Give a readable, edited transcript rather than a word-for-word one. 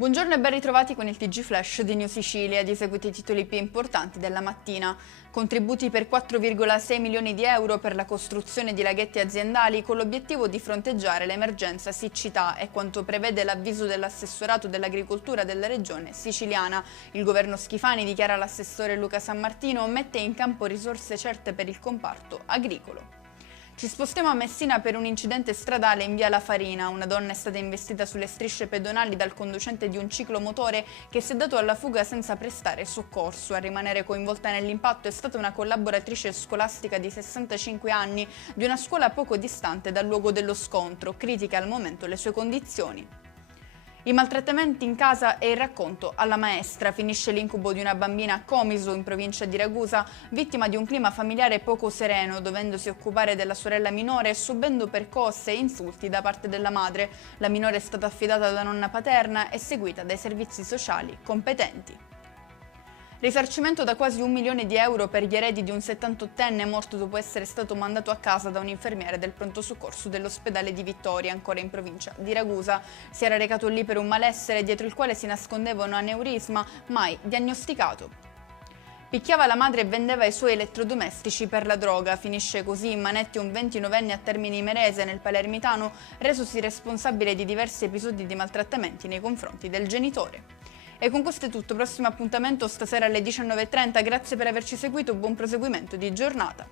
Buongiorno e ben ritrovati con il TG Flash di New Sicilia. Di seguito i titoli più importanti della mattina. Contributi per 4,6 milioni di euro per la costruzione di laghetti aziendali con l'obiettivo di fronteggiare l'emergenza siccità è quanto prevede l'avviso dell'assessorato dell'agricoltura della regione siciliana. Il governo Schifani, dichiara l'assessore Luca Sammartino, mette in campo risorse certe per il comparto agricolo. Ci spostiamo a Messina per un incidente stradale in via La Farina. Una donna è stata investita sulle strisce pedonali dal conducente di un ciclomotore che si è dato alla fuga senza prestare soccorso. A rimanere coinvolta nell'impatto è stata una collaboratrice scolastica di 65 anni di una scuola poco distante dal luogo dello scontro. Critica al momento le sue condizioni. I maltrattamenti in casa e il racconto alla maestra. Finisce l'incubo di una bambina a Comiso, in provincia di Ragusa, vittima di un clima familiare poco sereno, dovendosi occupare della sorella minore e subendo percosse e insulti da parte della madre. La minore è stata affidata alla nonna paterna e seguita dai servizi sociali competenti. Risarcimento da quasi 1 milione di euro per gli eredi di un 78enne morto dopo essere stato mandato a casa da un infermiere del pronto soccorso dell'ospedale di Vittoria, ancora in provincia di Ragusa. Si era recato lì per un malessere dietro il quale si nascondeva un aneurisma mai diagnosticato. Picchiava la madre e vendeva i suoi elettrodomestici per la droga. Finisce così in manette un 29enne a Termini Imerese, nel Palermitano, resosi responsabile di diversi episodi di maltrattamenti nei confronti del genitore. E con questo è tutto, prossimo appuntamento stasera alle 19:30, grazie per averci seguito, buon proseguimento di giornata.